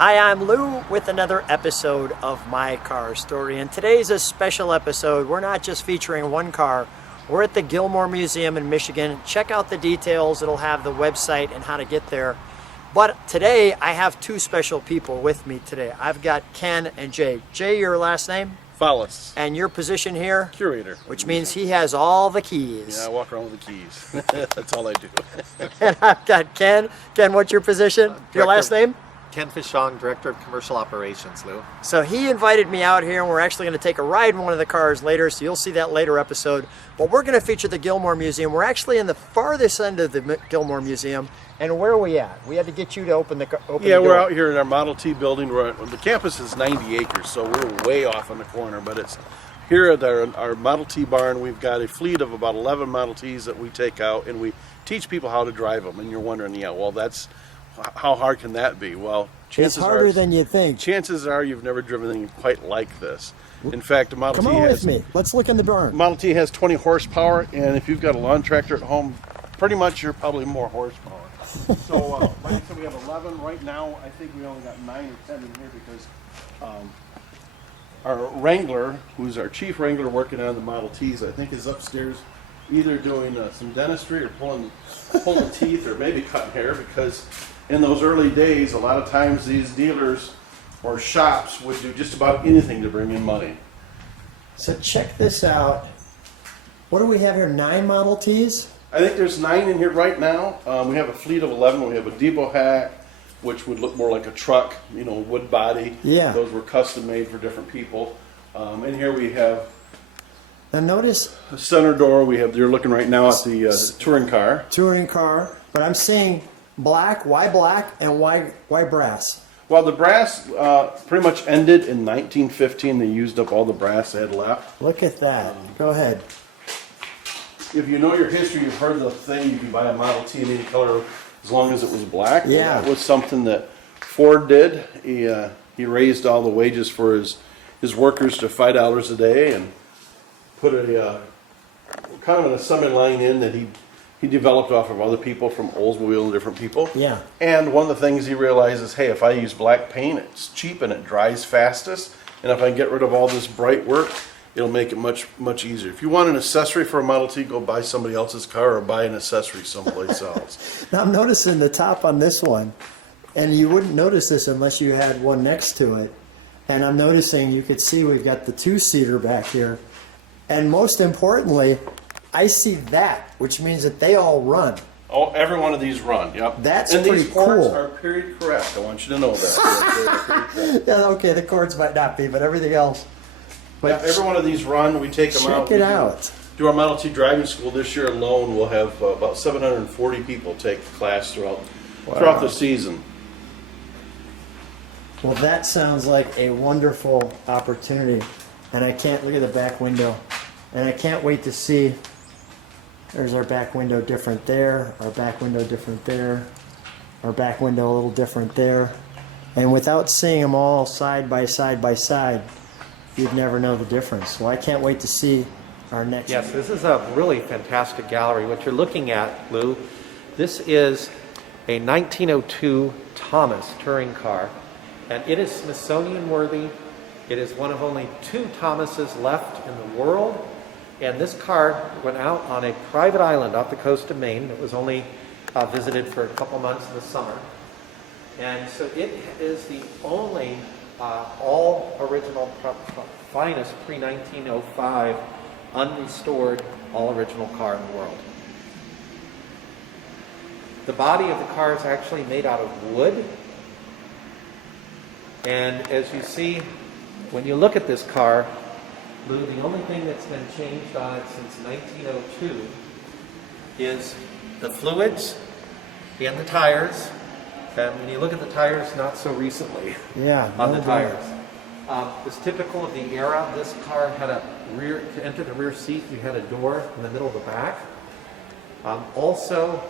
Hi, I'm Lou with another episode of My Car Story, and today's a special episode. We're not just featuring one car. We're at the Gilmore Museum in Michigan. Check out the details. It'll have the website and how to get there. But today, I have two special people with me today. I've got Ken and Jay. Jay, your last name? Follis. And your position here? Curator. Which means he has all the keys. Yeah, I walk around with the keys. That's all I do. And I've got Ken. Ken, what's your position? Your last name? Ken Fischang, Director of Commercial Operations, Lou. So he invited me out here, and we're actually going to take a ride in one of the cars later, so you'll see that later episode. But we're going to feature the Gilmore Museum. We're actually in the farthest end of the Gilmore Museum. And where are we at? We had to get you to open the door. We're out here in our Model T building. The campus is 90 acres, so we're way off on the corner. But it's here at our Model T barn. We've got a fleet of about 11 Model Ts that we take out, and we teach people how to drive them. And you're wondering, how hard can that be? Well, it's harder than you think. Chances are you've never driven anything quite like this. In fact, the Model T Come on with me. Let's look in the barn. Model T has 20 horsepower, and if you've got a lawn tractor at home, pretty much you're probably more horsepower. So, like I said, we have 11 right now. I think we only got 9 or 10 in here because our wrangler, who's our chief wrangler working on the Model Ts, I think is upstairs either doing some dentistry or pulling teeth or maybe cutting hair, because in those early days, a lot of times these dealers or shops would do just about anything to bring in money. So check this out. What do we have here? 9 Model Ts? I think there's 9 in here right now. We have a fleet of 11. We have a depot hack, which would look more like a truck, wood body. Yeah. Those were custom made for different people. And here we have now notice a center door. You're looking right now at the touring car. Touring car, but I'm seeing black. Why black and why brass? Well, the brass pretty much ended in 1915. They used up all the brass they had left. Look at that. Go ahead. If you know your history, you've heard the thing, you can buy a Model T in any color as long as it was black. Yeah. Well, that was something that Ford did. He raised all the wages for his workers to $5 a day and put a kind of an assembly line in that he developed off of other people from Oldsmobile and different people. Yeah. And one of the things he realized is, hey, if I use black paint, it's cheap and it dries fastest. And if I get rid of all this bright work, it'll make it much, much easier. If you want an accessory for a Model T, go buy somebody else's car or buy an accessory someplace else. Now I'm noticing the top on this one, and you wouldn't notice this unless you had one next to it. And I'm noticing, you could see we've got the 2-seater back here. And most importantly, I see that, which means that they all run. Oh, every one of these run, yep. That's and pretty these cords cool. are period correct. I want you to know that. Yeah, okay, the cords might not be, but everything else. But every one of these run, we take them out. Check it out. Do our Model T driving school this year alone. We'll have about 740 people take the class throughout the season. Well, that sounds like a wonderful opportunity. And I can't look at the back window. And I can't wait to see. There's our back window different there. Our back window different there. Our back window a little different there. And without seeing them all side by side by side, you'd never know the difference. So I can't wait to see our next. Yes, this is a really fantastic gallery. What you're looking at, Lou, this is a 1902 Thomas touring car, and it is Smithsonian worthy. It is one of only 2 Thomases left in the world, and this car went out on a private island off the coast of Maine. It was only visited for a couple months in the summer, and so it is the only all original, finest pre-1905 unrestored all original car in the world. The body of the car is actually made out of wood, and as you see when you look at this car, Lou, the only thing that's been changed on it since 1902 is the fluids and the tires. And when you look at the tires, not so recently. Yeah, on the tires. It's typical of the era. This car had to enter the rear seat, you had a door in the middle of the back. Also,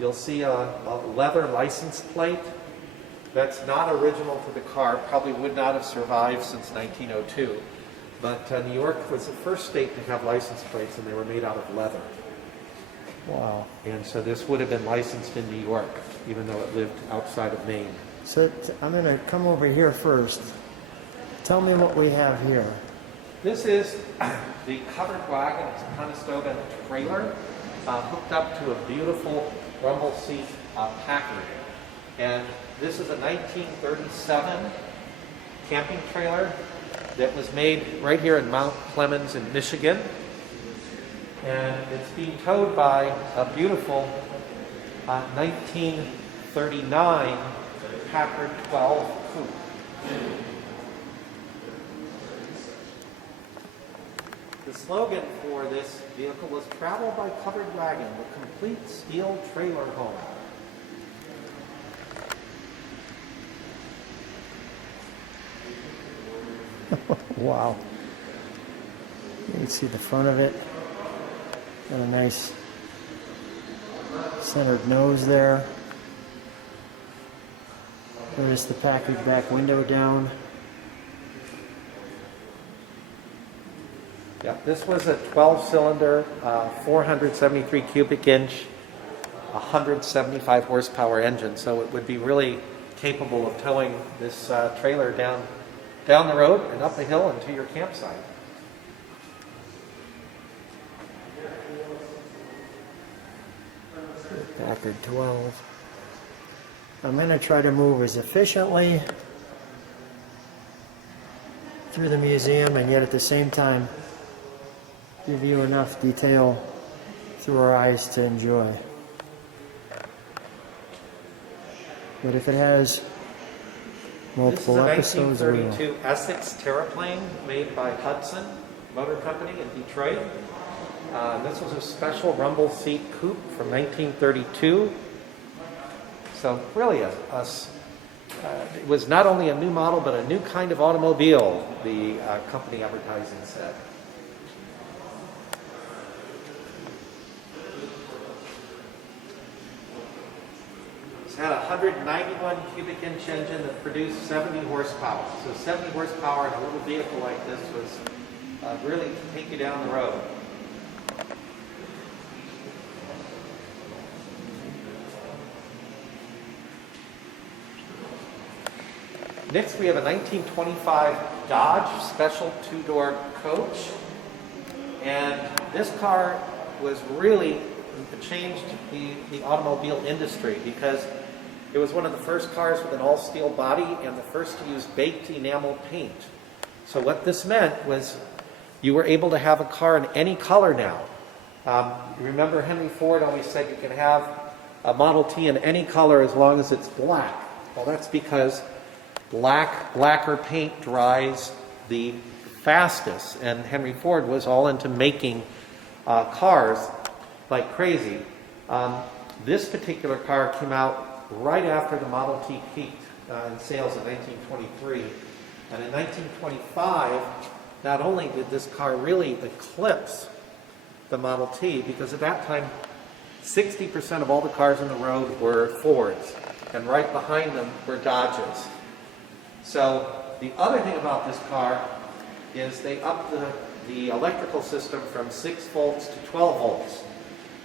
you'll see a leather license plate. That's not original to the car, probably would not have survived since 1902. But New York was the first state to have license plates, and they were made out of leather. Wow. And so this would have been licensed in New York, even though it lived outside of Maine. So I'm going to come over here first. Tell me what we have here. This is the covered wagon. It's a Conestoga trailer hooked up to a beautiful rumble seat Packard. And this is a 1937 camping trailer that was made right here in Mount Clemens in Michigan. And it's being towed by a beautiful 1939 Packard 12 coupe. The slogan for this vehicle was "Travel by Covered Wagon, the complete steel trailer home." Wow. You can see the front of it. Got a nice centered nose there. Notice the Packard back window down. Yeah, this was a 12-cylinder, 473 cubic inch, 175 horsepower engine, so it would be really capable of towing this trailer down the road and up the hill and to your campsite. Packard 12. I'm going to try to move as efficiently through the museum and yet at the same time give you enough detail through our eyes to enjoy. But if it has multiple This is a episodes, we will. 1932 Essex Terraplane made by Hudson Motor Company in Detroit. This was a special rumble seat coupe from 1932. So really, it was not only a new model, but a new kind of automobile, the company advertising said. It's had a 191 cubic inch engine that produced 70 horsepower. So 70 horsepower in a little vehicle like this was really to take you down the road. Next, we have a 1925 Dodge Special two-door coach. And this car was really changed the automobile industry because it was one of the first cars with an all-steel body and the first to use baked enamel paint. So what this meant was you were able to have a car in any color now. Remember Henry Ford always said you can have a Model T in any color as long as it's black. Well, that's because lacquer paint dries the fastest, and Henry Ford was all into making cars like crazy. This particular car came out right after the Model T peaked in sales in 1923, and in 1925, not only did this car really eclipse the Model T, because at that time, 60% of all the cars on the road were Fords, and right behind them were Dodges. So the other thing about this car is they upped the electrical system from 6 volts to 12 volts.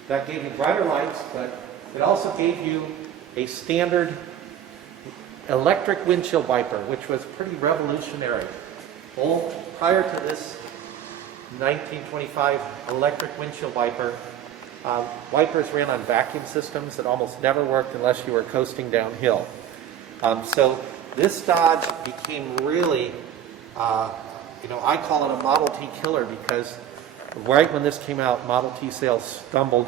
That gave you brighter lights, but it also gave you a standard electric windshield wiper, which was pretty revolutionary. Well, prior to this 1925 electric windshield wiper, wipers ran on vacuum systems that almost never worked unless you were coasting downhill. So this Dodge became really, I call it a Model T killer because right when this came out, Model T sales stumbled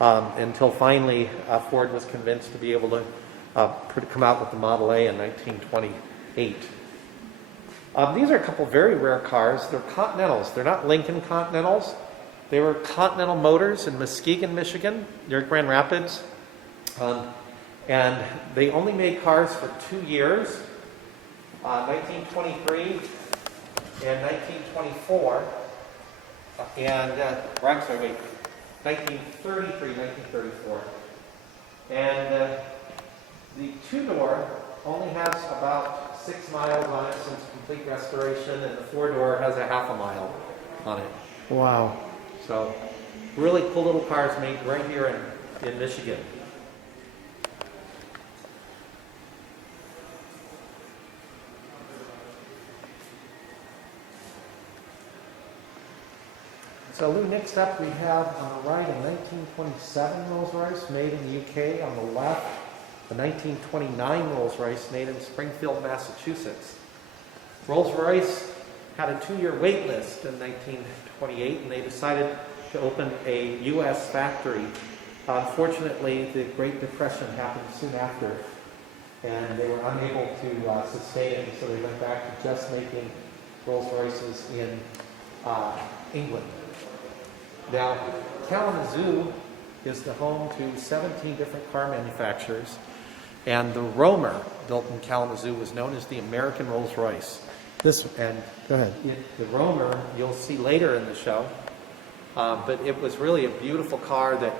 until finally Ford was convinced to be able to come out with the Model A in 1928. These are a couple very rare cars. They're Continentals. They're not Lincoln Continentals. They were Continental Motors in Muskegon, Michigan, near Grand Rapids. And they only made cars for 2 years, 1923 and 1924, and, 1933, 1934. And the two-door only has about 6 miles on it since complete restoration, and the four-door has a half a mile on it. Wow. So, really cool little cars made right here in Michigan. So Lou, next up we have on the right a 1927 Rolls-Royce made in the UK. On the left, a 1929 Rolls-Royce made in Springfield, Massachusetts. Rolls-Royce had a 2-year wait list in 1928, and they decided to open a U.S. factory. Unfortunately, the Great Depression happened soon after, and they were unable to sustain it, so they went back to just making Rolls-Royces in England. Now, Kalamazoo is the home to 17 different car manufacturers, and the Romer, built in Kalamazoo, was known as the American Rolls-Royce. And Go ahead. the Romer, you'll see later in the show, but it was really a beautiful car that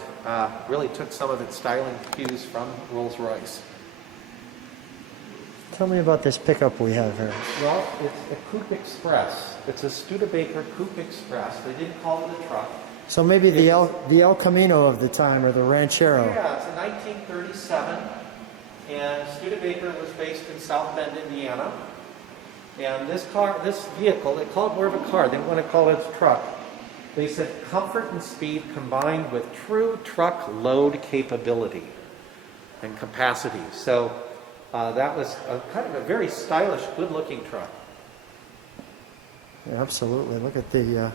really took some of its styling cues from Rolls-Royce. Tell me about this pickup we have here. Well, it's a Coupe Express. It's a Studebaker Coupe Express. They didn't call it a truck. So maybe the El Camino of the time, or the Ranchero. Yeah, it's a 1937, and Studebaker was based in South Bend, Indiana. And this vehicle, they call it more of a car. They didn't want to call it a truck. They said comfort and speed combined with true truck load capability and capacity. So that was kind of a very stylish, good-looking truck. Yeah, absolutely. Look at the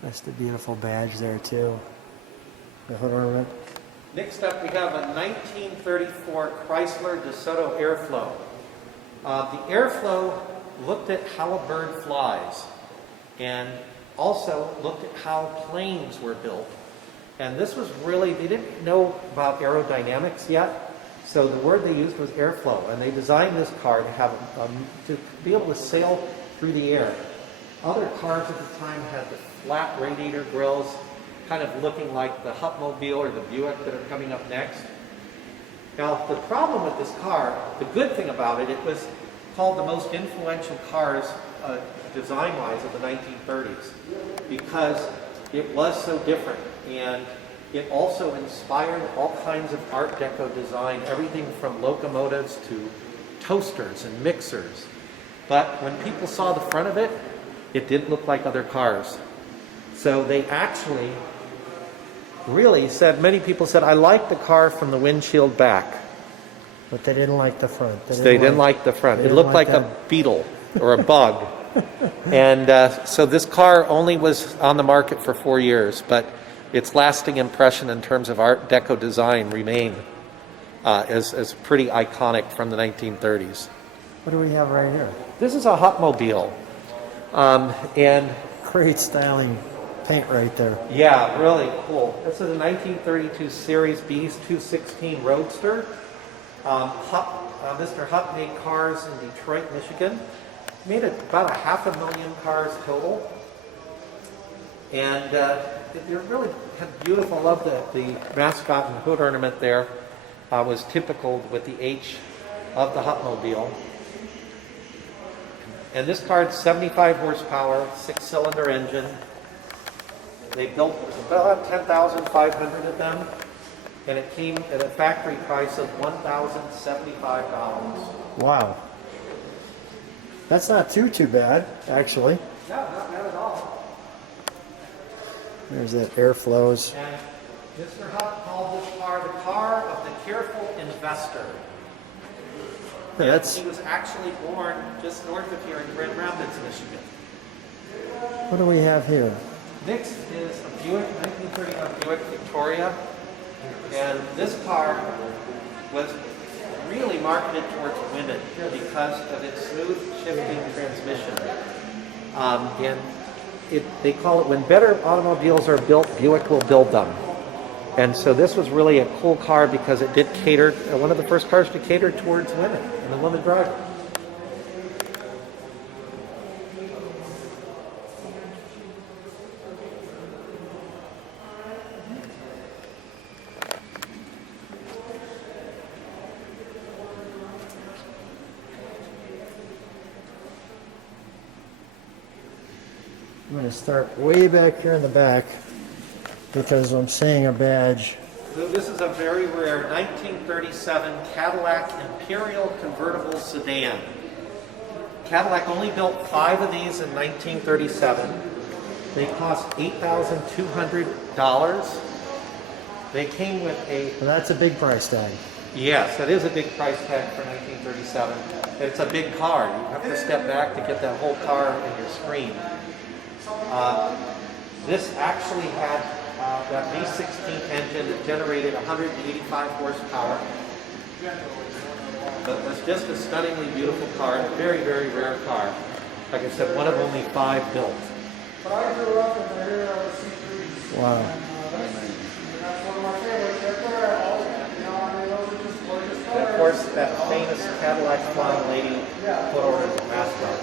that's the beautiful badge there too. The hood ornament. Next up, we have a 1934 Chrysler DeSoto Airflow. The Airflow looked at how a bird flies, and also looked at how planes were built. And this was really, they didn't know about aerodynamics yet, so the word they used was airflow, and they designed this car to have to be able to sail through the air. Other cars at the time had the flat radiator grills, kind of looking like the Hupmobile or the Buick that are coming up next. Now, the problem with this car, the good thing about it, it was called the most influential cars design-wise of the 1930s because it was so different, and it also inspired all kinds of Art Deco design, everything from locomotives to toasters and mixers. But when people saw the front of it, it didn't look like other cars. So they actually really said, many people said, I like the car from the windshield back. But they didn't like the front. They didn't like the front. It looked like a beetle or a bug. And so this car only was on the market for 4 years, but its lasting impression in terms of Art Deco design remained as pretty iconic from the 1930s. What do we have right here? This is a Hupmobile. And Great styling paint right there. yeah, really cool. This is a 1932 Series B 216 Roadster. Mr. Hupp made cars in Detroit, Michigan. Made about 500,000 cars total. And they're really beautiful. I love the mascot and hood ornament there. Was typical with the H of the Hupmobile. And this car had 75 horsepower, 6-cylinder engine. They built about 10,500 of them, and it came at a factory price of $1,075. Wow. That's not too bad, actually. No, not bad at all. There's that airflows. And Mr. Hupp called this car the car of the careful investor. Yeah, He was actually born just north of here in Grand Rapids, Michigan. what do we have here? Next is a Buick, 1931 Buick Victoria. And this car was really marketed towards women because of its smooth shifting transmission. And they call it, when better automobiles are built, Buick will build them. And so this was really a cool car because it did cater, one of the first cars to cater towards women and the woman driver. I'm going to start way back here in the back because I'm seeing a badge. So this is a very rare 1937 Cadillac Imperial convertible sedan. Cadillac only built 5 of these in 1937. They cost $8,200. They came with a, And that's a big price tag. yes, that is a big price tag for 1937. It's a big car. You have to step back to get that whole car in your screen. This actually had that V16 engine that generated 185 horsepower. But it was just a stunningly beautiful car, and a very, very rare car. Like I said, one of only 5 built. Wow. And of course, that famous Cadillac Flying Lady photo as a mascot.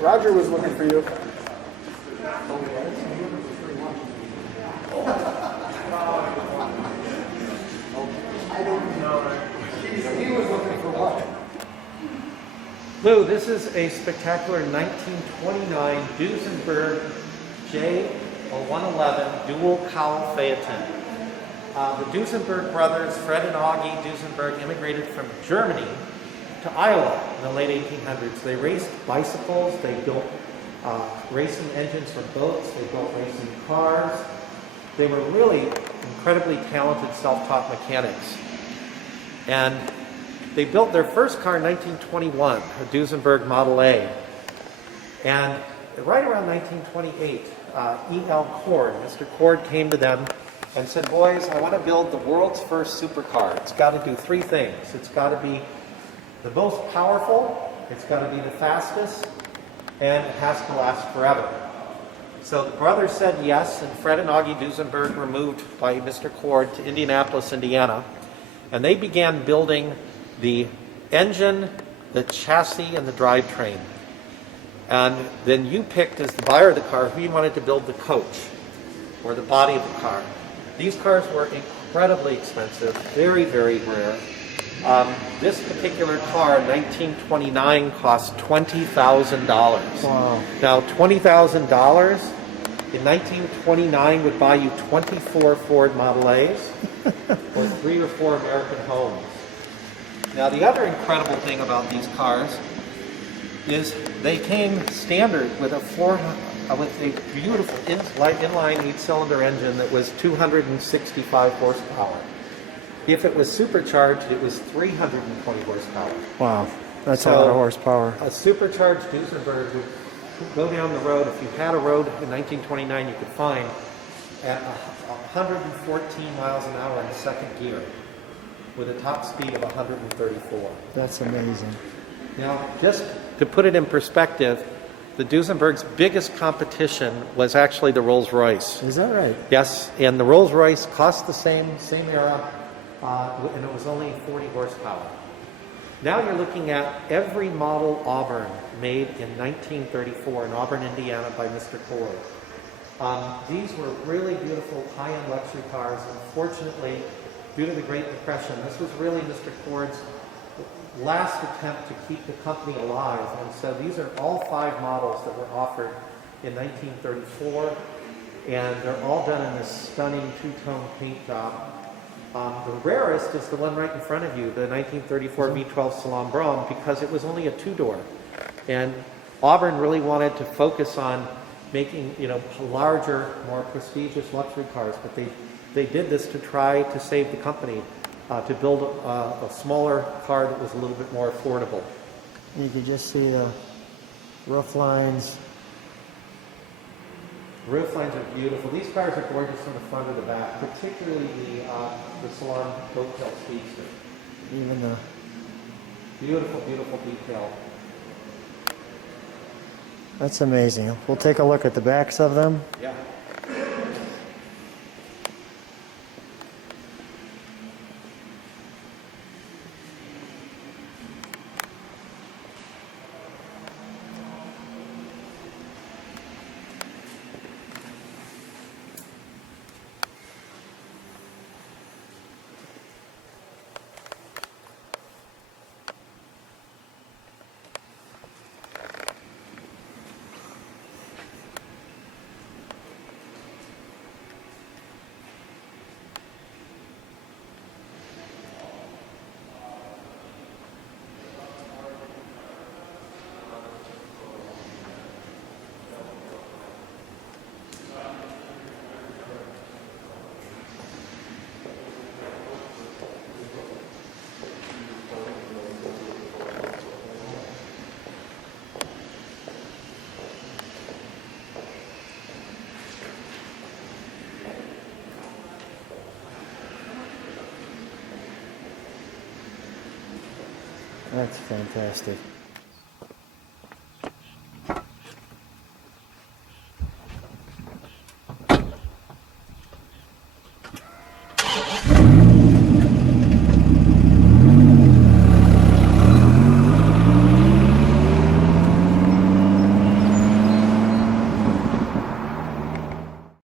Roger was looking for you. He was looking for what? Lou, this is a spectacular 1929 Duesenberg J111 dual cowl Phaeton. The Duesenberg brothers, Fred and Augie Duesenberg, immigrated from Germany to Iowa in the late 1800s. They raced bicycles, they built racing engines for boats, they built racing cars. They were really incredibly talented self-taught mechanics. And they built their first car in 1921, a Duesenberg Model A. And right around 1928, E.L. Cord, Mr. Cord came to them and said, boys, I want to build the world's first supercar. It's got to do 3 things. It's got to be the most powerful, it's got to be the fastest, and it has to last forever. So the brothers said yes, and Fred and Augie Duesenberg were moved by Mr. Cord to Indianapolis, Indiana, and they began building the engine, the chassis, and the drivetrain. And then you picked, as the buyer of the car, who you wanted to build the coach, or the body of the car. These cars were incredibly expensive, very, very rare. This particular car in 1929 cost $20,000. Wow. Now, $20,000 in 1929 would buy you 24 Ford Model A's or 3 or 4 American homes. Now, the other incredible thing about these cars is they came standard with a beautiful inline 8-cylinder engine that was 265 horsepower. If it was supercharged, it was 320 horsepower. Wow. That's a lot of horsepower. A supercharged Duesenberg would go down the road. If you had a road in 1929 you could find at 114 miles an hour in the second gear with a top speed of 134. That's amazing. Now, just to put it in perspective, the Duesenberg's biggest competition was actually the Rolls-Royce. Is that right? Yes, and the Rolls-Royce cost the same era, and it was only 40 horsepower. Now you're looking at every model Auburn made in 1934 in Auburn, Indiana by Mr. Cord. These were really beautiful high-end luxury cars. Unfortunately, due to the Great Depression, this was really Mr. Cord's last attempt to keep the company alive. And so these are all 5 models that were offered in 1934, and they're all done in this stunning 2-tone paint job. The rarest is the one right in front of you, the 1934 V12 Salon Brougham, because it was only a 2-door. And Auburn really wanted to focus on making, larger, more prestigious luxury cars, but they did this to try to save the company, to build a smaller car that was a little bit more affordable. You can just see the roof lines. Roof lines are beautiful. These cars are gorgeous from the front or the back, particularly the Salon Hotel Speedster. Even the Beautiful, beautiful detail. That's amazing. We'll take a look at the backs of them. Yeah. That's fantastic.